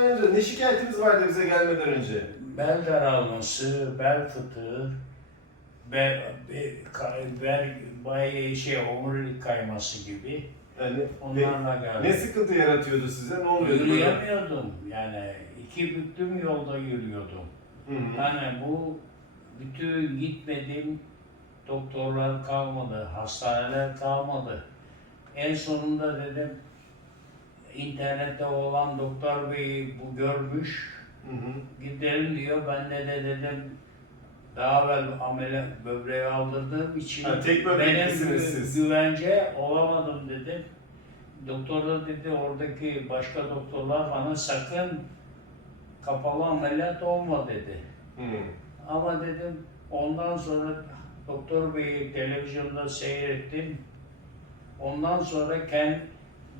Sayın Hoca, ne şikayetiniz vardı bize gelmeden önce? Bel daralması, bel fıtığı, bel, bel, bel bayağı şey omurilik kayması gibi Yani onlarla geldi. ne sıkıntı yaratıyordu size? Ne oluyordu? Yürüyemiyordum yani iki büklüm yolda yürüyordum. Hı hı. Yani bu bütün gitmedim doktorlar kalmadı, hastaneler kalmadı. En sonunda dedim internette olan doktor bey bu görmüş Hı hı. gidelim diyor. Ben de, de dedim daha evvel ameliyat böbreği aldırdığım için Ha, tek benim böbreklisiniz gü- siz. güvence olamadım dedim. Doktor da dedi oradaki başka doktorlar bana sakın kapalı ameliyat olma dedi. Hı. Ama dedim ondan sonra doktor beyi televizyonda seyrettim. Ondan sonra kend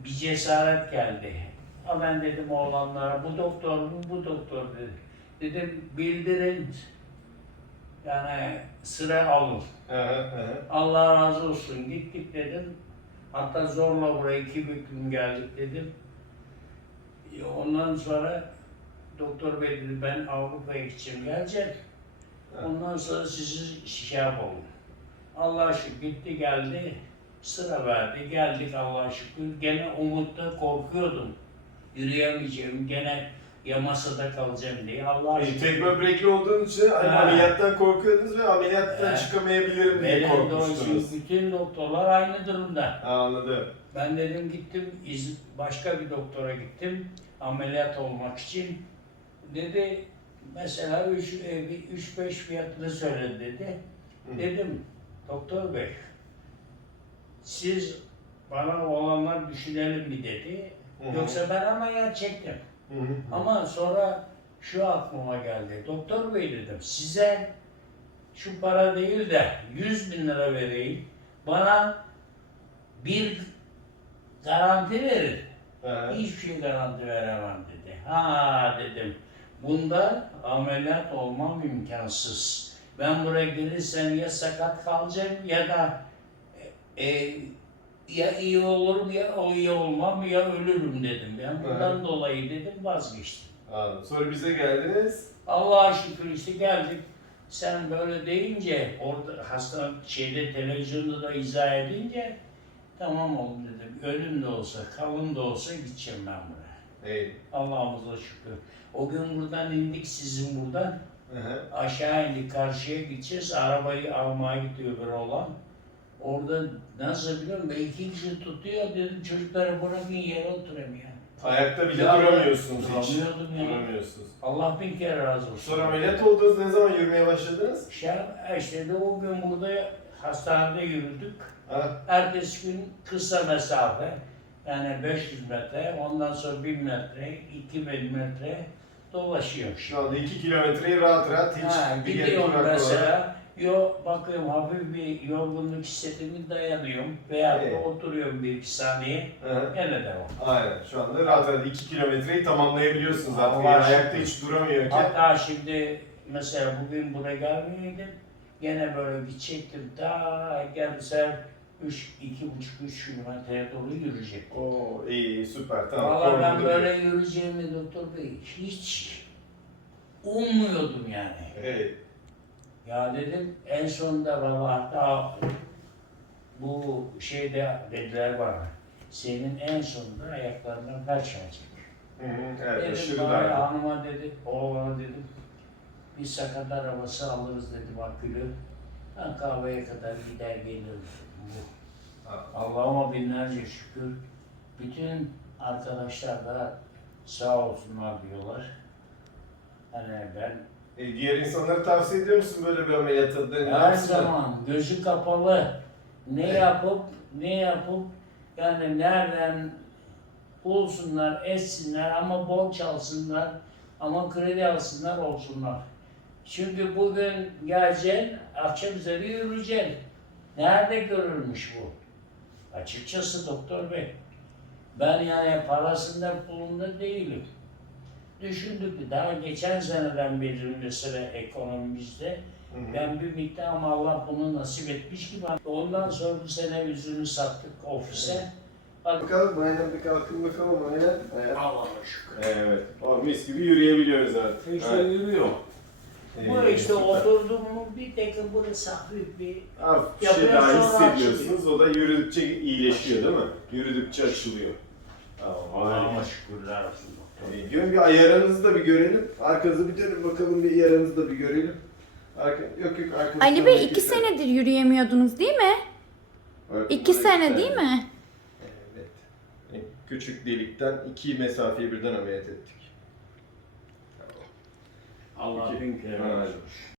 bir cesaret geldi. Ha ben dedim oğlanlara bu doktor mu bu doktor dedi. Dedim bildirin yani sıra alın. Allah razı olsun gittik dedim. Hatta zorla buraya iki gün geldik dedim. E, Ondan sonra doktor bey dedi ben Avrupa'ya gideceğim geleceğim. Ondan sonra sizi şey yapalım. Allah'a şükür gitti geldi. Sıra verdi. Geldik Allah'a şükür. Gene umutta korkuyordum. Yürüyemeyeceğim. Gene ya masada kalacağım diye. Allah'a E, şükür. tek böbrekli olduğunuz için hani Ha. ameliyattan korkuyordunuz ve ameliyattan Ha. çıkamayabilirim diye Benim korkmuştunuz. doğrusu bütün doktorlar aynı durumda. Anladım. Ben dedim gittim iz- başka bir doktora gittim ameliyat olmak için. Dedi mesela 3-5 fiyatını söyledi dedi. Hı. Dedim doktor bey siz bana olanlar düşünelim mi dedi. Hı hı. Yoksa ben ameliyat çektim. Hı hı. Ama sonra şu aklıma geldi. Doktor bey dedim size şu para değil de 100 bin lira vereyim. Bana bir garanti verin. Ha. Hiçbir şey garanti veremem dedi. Ha dedim. Bunda ameliyat olmam imkansız. Ben buraya gelirsem ya sakat kalacağım ya da e, ya iyi olurum ya o iyi olmam ya ölürüm dedim. Ben bundan dolayı dedim vazgeçtim. Anladım. Sonra bize geldiniz. Allah'a şükür işte geldik. Sen böyle deyince orada hasta şeyde televizyonda da izah edince tamam oğlum dedim. Ölüm de olsa, kalın da olsa gideceğim ben buraya. Hey. Allah'ımıza şükür. O gün buradan indik sizin buradan. Hı hı. Aşağı indik karşıya gideceğiz. Arabayı almaya gidiyor bir olan. Orada nasıl biliyor musun? İki kişi tutuyor dedim çocuklara bırakın yere oturayım ya. Ayakta bile Ya, duramıyorsunuz hiç. Duramıyordum ya. Duramıyorsunuz. Allah bin kere razı olsun. Sonra ameliyat oldunuz ne zaman yürümeye başladınız? Şey, işte de o gün burada hastanede yürüdük. Ha. Ertesi gün kısa mesafe yani 500 metre, ondan sonra 1000 metre, 2000 metre dolaşıyor Şu anda 2 kilometreyi rahat rahat hiç Ha, bir yere gidiyorum mesela, yo, bakıyorum hafif bir yorgunluk hissettiğimi dayanıyorum veya Evet. oturuyorum bir iki saniye, Hı gene devam. Aynen. Şu anda rahat rahat 2 kilometreyi tamamlayabiliyorsunuz artık. Allah Yani ayakta hiç duramıyorken. Hatta şimdi mesela bugün buraya gelmeyeydim. Gene böyle gidecektim. Ta gelseler 3, iki buçuk, üç kilometreye doğru yürüyecektim. Oo iyi süper tamam. Valla ben Korkulu böyle yürüyeceğimi doktor bey hiç ummuyordum yani. Hey. Ya dedim en sonunda valla hatta bu şeyde dediler bana senin en sonunda ayaklarından felç olacak. Hı hı. Evet Dedim darbe. hanıma dedi, oğlana dedim, bir sakat arabası alırız dedim akülü. Ben kahveye kadar gider gelirim. Allah'ıma binlerce şükür. Bütün arkadaşlar da sağ olsunlar diyorlar. Hani ben E, diğer insanlara tavsiye ediyor musun böyle bir ameliyatı? Ne her yapsınlar? zaman gözü kapalı ne yapıp ne yapıp yani nereden bulsunlar, etsinler ama bol çalsınlar ama kredi alsınlar olsunlar. Çünkü bugün geleceksin, akşam üzeri yürüyeceksin. Nerede görülmüş bu? Açıkçası doktor bey, ben yani parasında pulunda değilim. Düşündük daha geçen seneden beri mesela ekonomimizde Hı hı. ben bir miktar ama Allah bunu nasip etmiş ki ondan sonra bu sene üzümü sattık ofise. Bak. Bakalım aynen bir kalkın bakalım aynen. aynen. Allah'a şükür. Evet. O mis gibi yürüyebiliyoruz artık. İşte Evet. yürüyor. Bu İyi, işte süper. oturdum mu bir tek burası hafif bir Hafif bir şey daha hissediyorsunuz. O da yürüdükçe iyileşiyor değil mi? Yürüdükçe açılıyor. Tamam. Allah'a İyi. Diyorum bir ayarınızı da bir görelim. Arkanızı bir dönün bakalım bir ayarınızı da bir görelim. Arka, yok yok arkanızı Ali Bey iki senedir yürüyemiyordunuz değil mi? İki sene değil mi? Evet. Küçük delikten iki mesafeyi birden ameliyat ettik. Allah bin kere Evet. razı olsun.